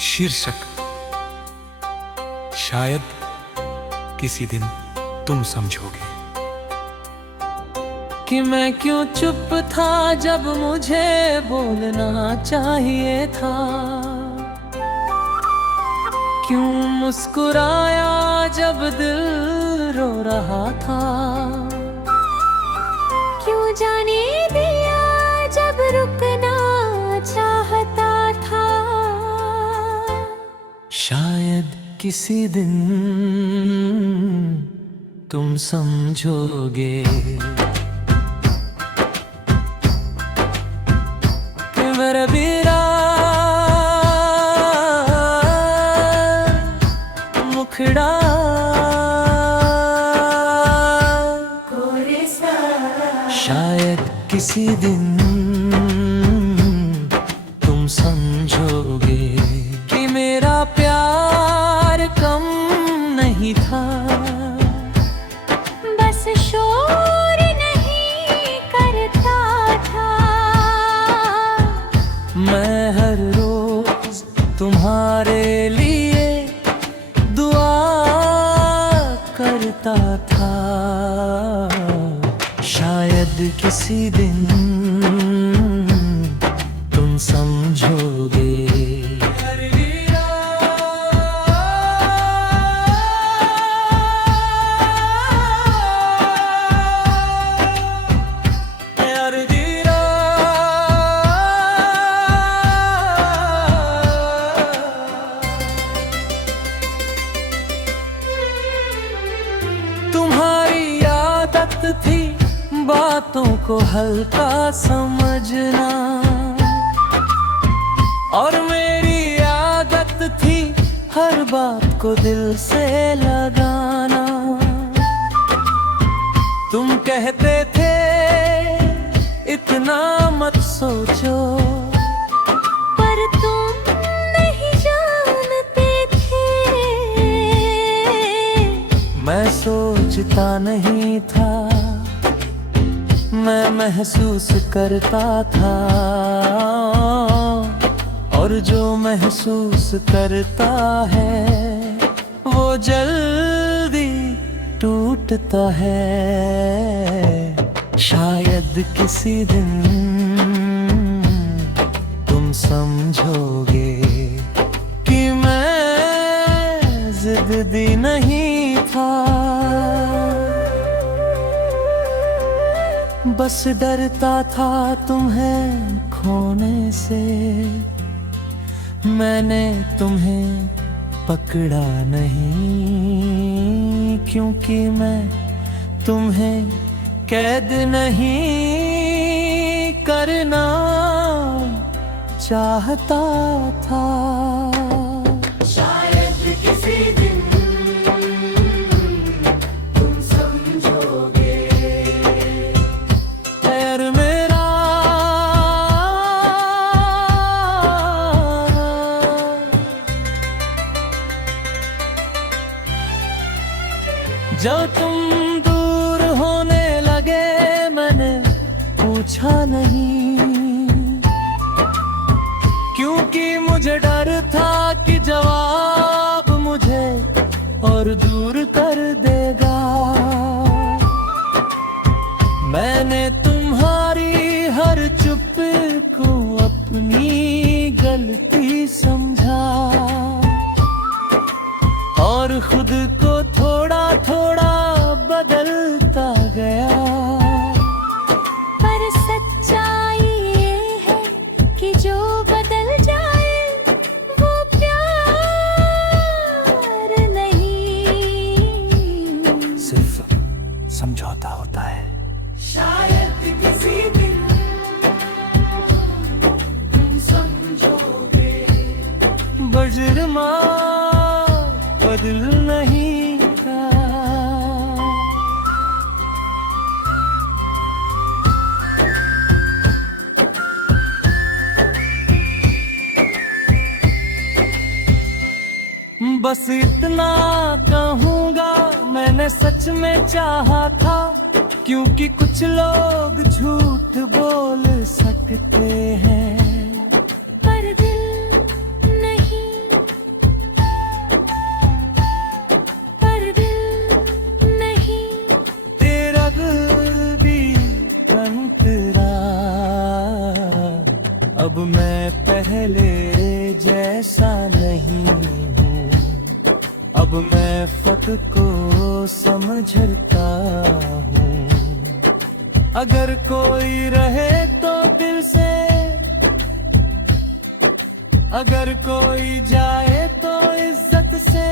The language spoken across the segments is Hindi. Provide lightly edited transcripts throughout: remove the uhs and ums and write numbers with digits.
शीर्षक शायद किसी दिन तुम समझोगे। कि मैं क्यों चुप था जब मुझे बोलना चाहिए था, क्यों मुस्कुराया जब दिल रो रहा था, क्यों जाने दिया जब रुकना चाहता था। शायद किसी दिन तुम समझोगे कि मेरा बीरा मुखड़ा शायद किसी दिन तुम समझोगे कि मेरा प्यार कम नहीं था, बस शोर नहीं करता था। मैं हर रोज तुम्हारे लिए दुआ करता था। शायद किसी दिन तुम समझोगे। तुम्हारी आदत थी बातों को हल्का समझना, और मेरी आदत थी हर बात को दिल से लगाना। तुम कहते थे इतना मत सोचो, पर तुम नहीं जानते थे। मैं सोचता नहीं था, मैं महसूस करता था, और जो महसूस करता है वो जल्दी टूटता है। शायद किसी दिन तुम समझोगे कि मैं जिद्दी नहीं था, बस डरता था तुम्हें खोने से। मैंने तुम्हें पकड़ा नहीं, क्योंकि मैं तुम्हें कैद नहीं करना चाहता था। शायद किसी दिन तुम समझोगे। पैर मेरा जब तुम दूर होने लगे मैंने पूछा नहीं, क्योंकि मुझे डर था कि जवाब मुझे और दूर कर देगा। मैंने तुम्हारी हर चुप को अपनी गलती समझा, और खुद को थोड़ा थोड़ा बदलता गया। पर सच्चाई ये है कि जो बदल जाए वो प्यार नहीं, सिर्फ समझौता होता है। शायद किसी दिन तुम समझोगे। बजरमा बदल नहीं था। बस इतना कहूँगा, मैंने सच में चाहा था, क्योंकि कुछ लोग झूठ बोल सकते हैं, पर दिल नहीं मैं पहले जैसा नहीं हूँ, अब मैं फर्क को समझता हूँ। अगर कोई रहे तो दिल से, अगर कोई जाए तो इज्जत से।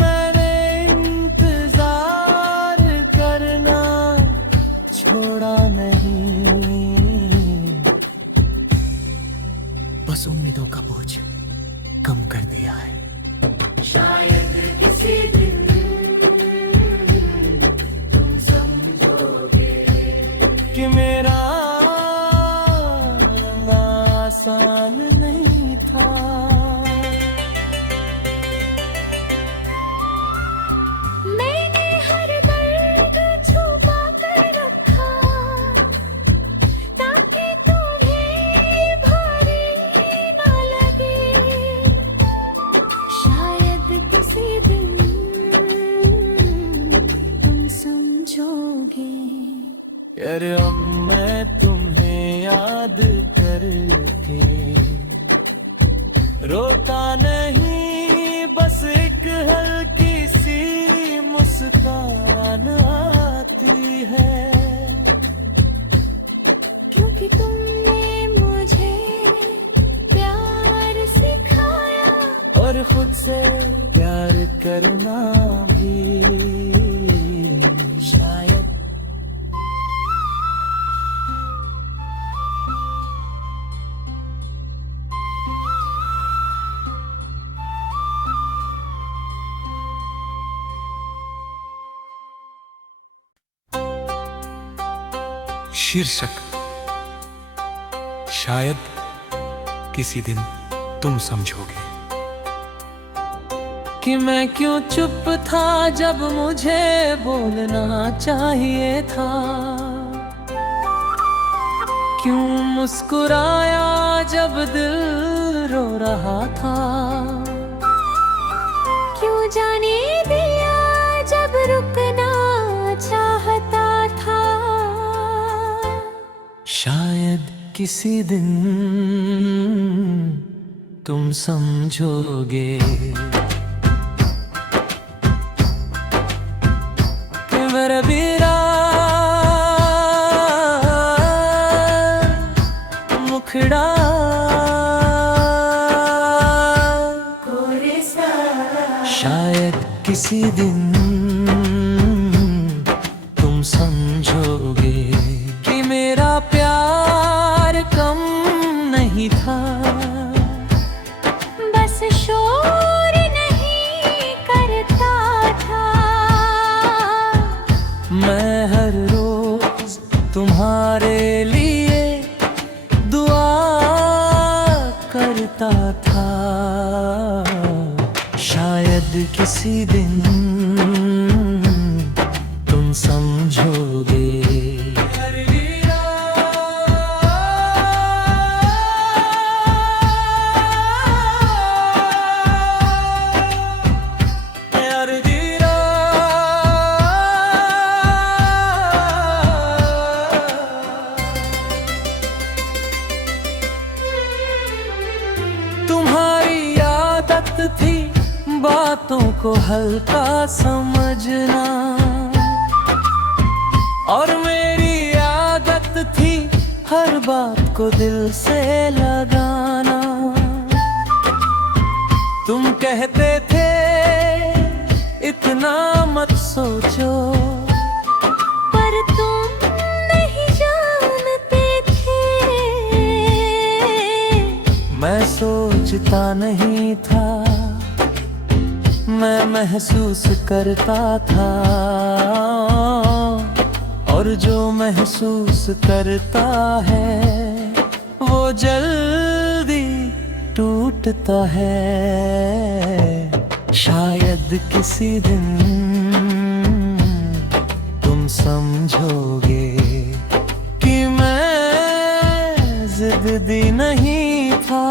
मैंने इंतजार करना छोड़ा नहीं, बस उम्मीदों का बोझ कम कर दिया है। शायद किसी दिन तुम समझोगे कि मेरा आसान नहीं था। मैंने हर दर्द छुपा कर रखा ताकि तुम्हें भारी न लगे। शायद किसी दिन तुम समझोगे। यार अब मैं तुम्हें याद करके रोता नहीं, बस एक हल्की सी मुस्कान आती है। क्योंकि तुमने मुझे प्यार सिखाया और खुद से प्यार करना भी। शायद शीर्षक शायद किसी दिन तुम समझोगे। कि मैं क्यों चुप था जब मुझे बोलना चाहिए था, क्यों मुस्कुराया जब दिल रो रहा था, क्यों जाने दिया जब रुकना चाहता था। शायद किसी दिन तुम समझोगे कि मेरा मेरा मुखड़ा शायद किसी दिन तुम समझोगे कि मेरा प्यार कम नहीं था, बस शोर नहीं करता था। मैं हर रोज तुम्हारे लिए दुआ करता था। शायद किसी दिन तुम समझोगे। तुम्हारी आदत थी बातों को हल्का समझना, और मेरी आदत थी हर बात को दिल से लगाना। तुम कहते थे इतना मत सोचो, पर तुम नहीं जानते थे मैं सोचता नहीं था, मैं महसूस करता था। और जो महसूस करता है वो जल्दी टूटता है। शायद किसी दिन तुम समझोगे कि मैं जिद्दी नहीं था,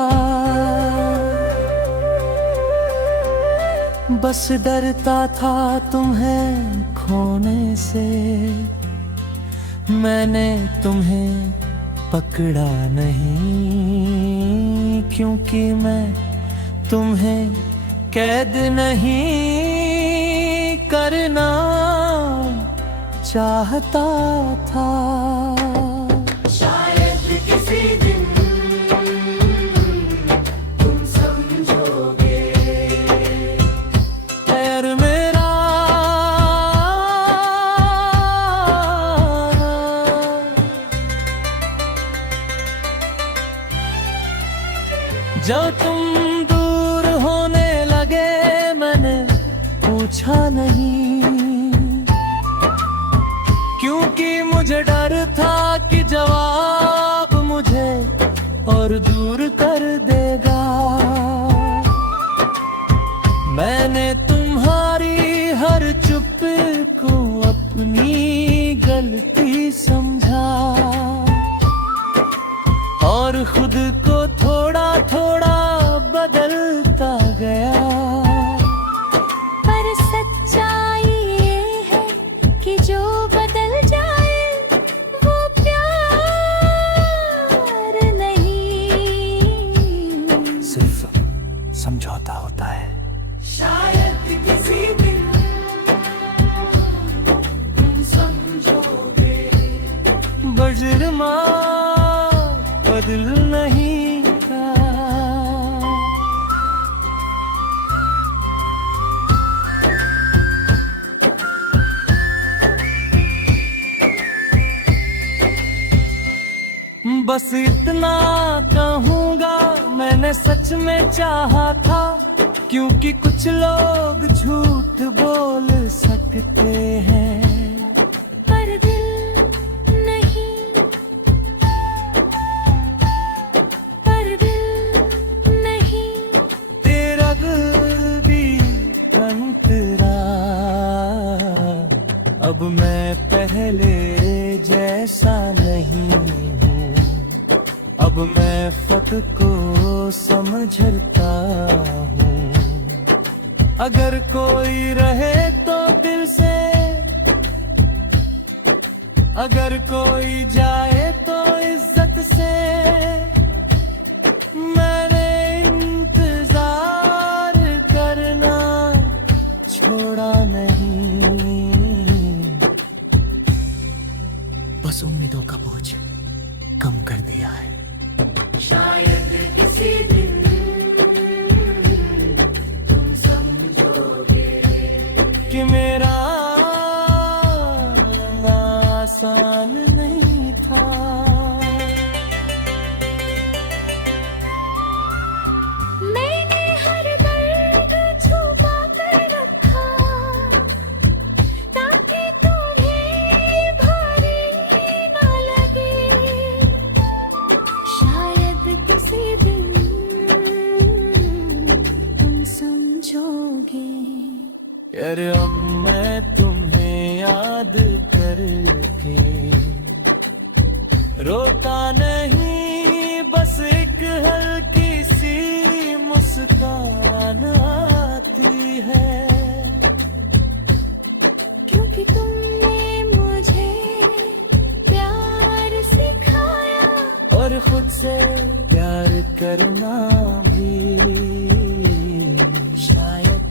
बस डरता था तुम्हें खोने से। मैंने तुम्हें पकड़ा नहीं, क्योंकि मैं तुम्हें कैद नहीं करना चाहता था। शायद किसी दिन तुम समझोगे यार मेरा, जब तुम दूर होने लगे मैंने पूछा नहीं, क्योंकि मुझे डर था कि जवाब मुझे और दूर कर देगा। मैंने तुम्हारी हर चुप को अपनी गलती समझा और खुद को थोड़ा थोड़ा बदलता गया। पर सच्चाई ये है कि जो बदल जाए वो प्यार नहीं, सिर्फ समझौता होता है। शायद किसी दिन तुम समझोगे, बजरमा बदल नहीं था। बस इतना कहूँगा, मैंने सच में चाहा था, क्योंकि कुछ लोग झूठ बोल सकते हैं पर दिल नहीं, पर दिल नहीं। तेरा दिल भी अंतरा, अब मैं पहले जैसा नहीं हूँ। अब मैं फर्क को समझता हूँ। अगर कोई रहे तो दिल से, अगर कोई जाए तो इज्जत से। मैंने इंतजार करना छोड़ा नहीं, बस उम्मीदों का बोझ कम कर दिया है। शायद किसी दिन तुम समझोगे कि मेरा आसान नहीं था। मैंने हर दर्द छुपा कर रखा ताकि तुम्हें भारी ना लगे। शायद किसी दिन तुम समझोगे। यार अब मैं तुम्हें याद करके रोता नहीं, बस एक हल्की सी मुस्कान आती है। क्योंकि तुमने मुझे प्यार सिखाया और खुद से प्यार करना भी। शायद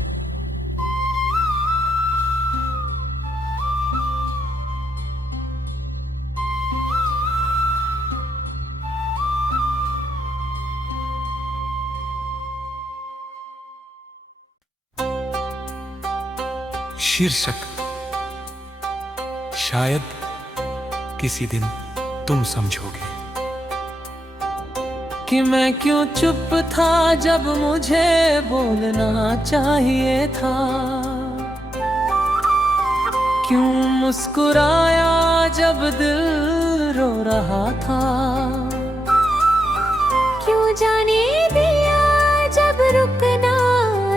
शीर्षक शायद किसी दिन तुम समझोगे। कि मैं क्यों चुप था जब मुझे बोलना चाहिए था। क्यों मुस्कुराया जब दिल रो रहा था। क्यों जाने दिया जब रुकना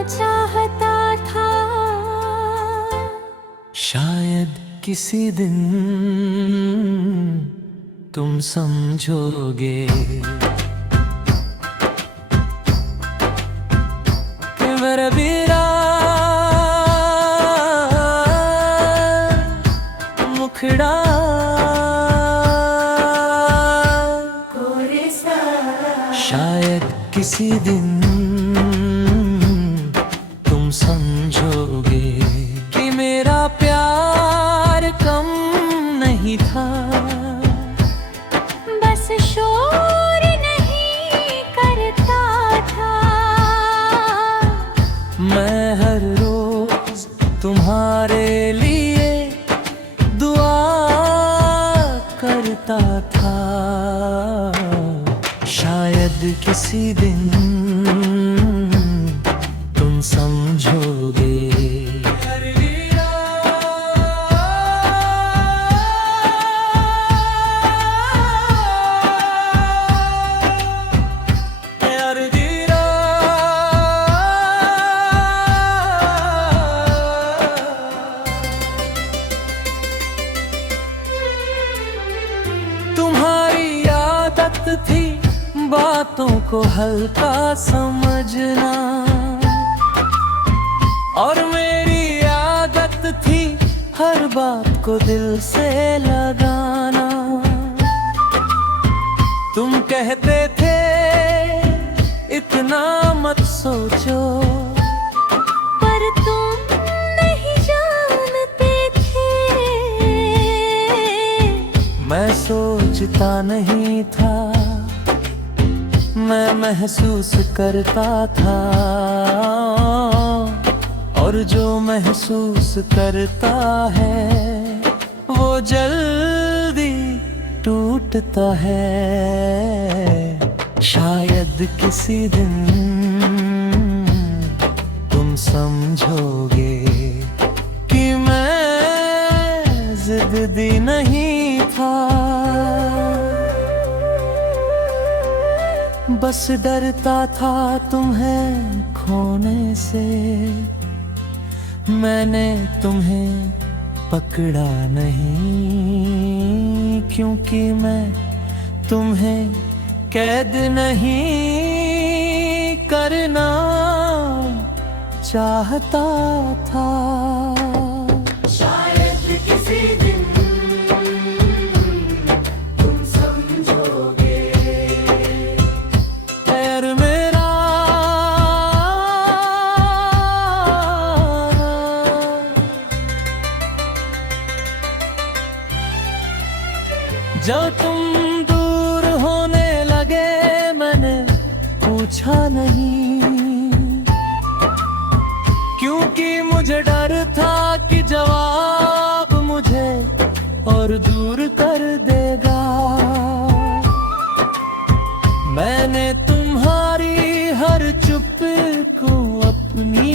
चाहता था। शायद किसी दिन तुम समझोगे कि मेरा बीरा मुखड़ा शायद किसी दिन तुम समझोगे कि मेरा प्यार कम नहीं था, बस शोर नहीं करता था। मैं हर रोज तुम्हारे लिए दुआ करता था। शायद किसी दिन तुम समझोगे। तुम्हारी आदत थी बातों को हल्का समझना, और मेरी आदत थी हर बात को दिल से लगाना। तुम कहते थे इतना मत सोचो, पर तुम नहीं जानते थे। मैं सोचता नहीं था, मैं महसूस करता था, और जो महसूस करता है वो जल्दी टूटता है। शायद किसी दिन तुम समझोगे कि मैं जिद्दी नहीं था, बस डरता था तुम्हें खोने से। मैंने तुम्हें पकड़ा नहीं, क्योंकि मैं तुम्हें कैद नहीं करना चाहता था। शायद किसी दिन तुम समझोगे। पैर मेरा जब तुम दूर होने लगे मैंने पूछा नहीं, क्योंकि मुझे डर था कि जवाब मुझे और दूर कर देगा। मैंने तुम्हारी हर चुप को अपनी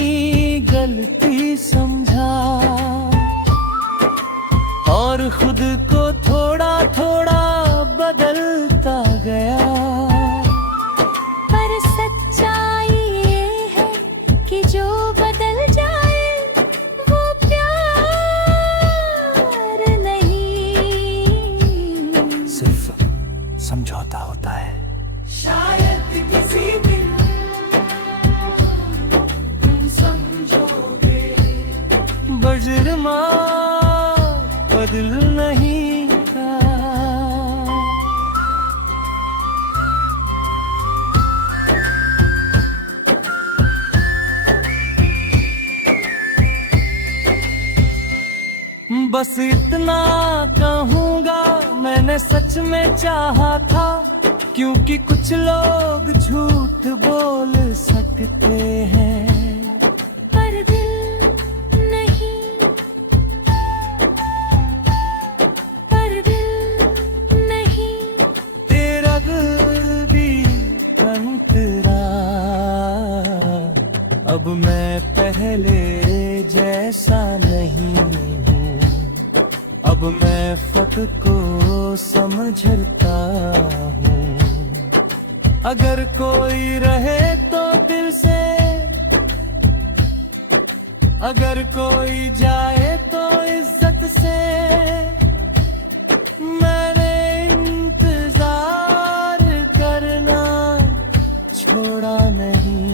गलती समझा, और खुद को थोड़ा थोड़ा बदलता गया। पर सच्चाई ये है कि जो बदल जाए वो प्यार नहीं, सिर्फ समझौता होता है। शायद किसी दिन तुम समझोगे। बजरमा बदल नहीं था। बस इतना कहूँगा, मैंने सच में चाहा था, क्योंकि कुछ लोग झूठ बोल सकते हैं पर दिल नहीं, पर दिल नहीं। तेरा दिल भी कंतरा, अब मैं पहले जैसा नहीं हूँ। अब मैं फर्क को समझता हूँ। अगर कोई रहे तो दिल से, अगर कोई जाए तो इज्जत से। मैंने इंतजार करना छोड़ा नहीं,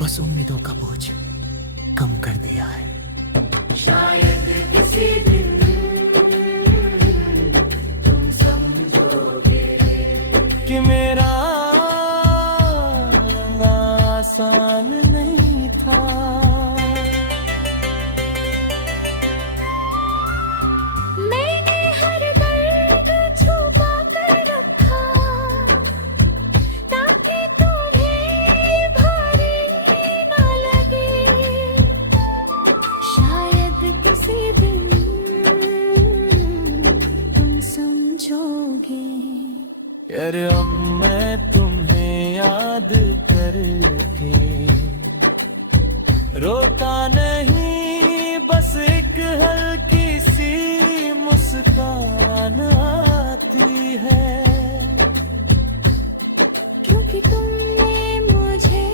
बस उम्मीदों का बोझ कम कर दिया है। शायद किसी दिन तुम समझो। कि मेरा आसान नहीं था। मैंने हर दर्द छुपा कर रखा ताकि तुम्हें भारी ना लगे। शायद किसी दिन तुम समझोगे। यार अब मैं तुम्हें याद करके रोता नहीं, बस एक हल्की सी मुस्कान आती है। क्योंकि तुमने मुझे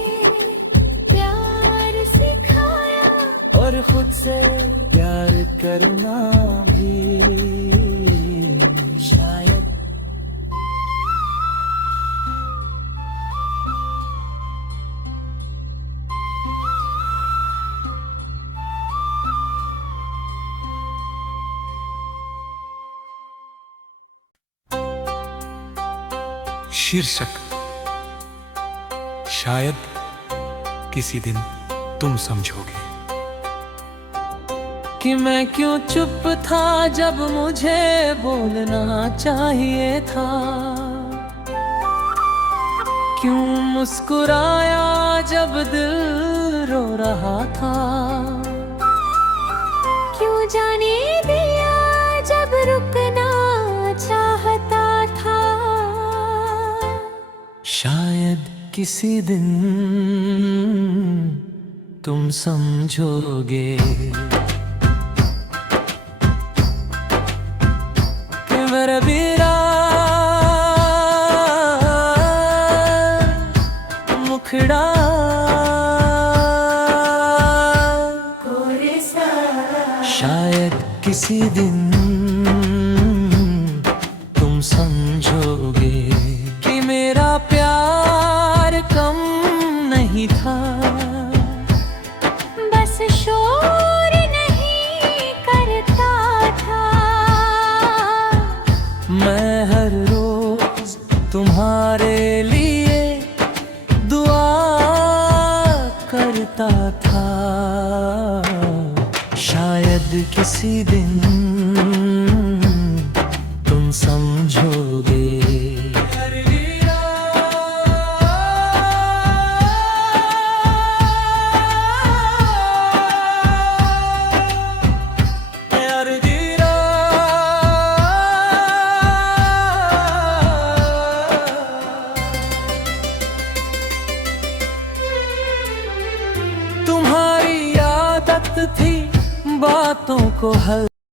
प्यार सिखाया और खुद से प्यार करना भी शायद। शीर्षक शायद किसी दिन तुम समझोगे। कि मैं क्यों चुप था जब मुझे बोलना चाहिए था। क्यों मुस्कुराया जब दिल रो रहा था। क्यों जाने दिया जब रुकना चाहता था। शायद किसी दिन तुम समझोगे कि मेरा बीरा मुखड़ा शायद किसी दिन तुम समझोगे कि मेरा प्यार कम नहीं था। बस शोर नहीं करता था। मैं हर रोज तुम्हारे लिए दुआ करता था। शायद किसी दिन तुम समझोगे। तुम्हारी आदत थी बातों को हल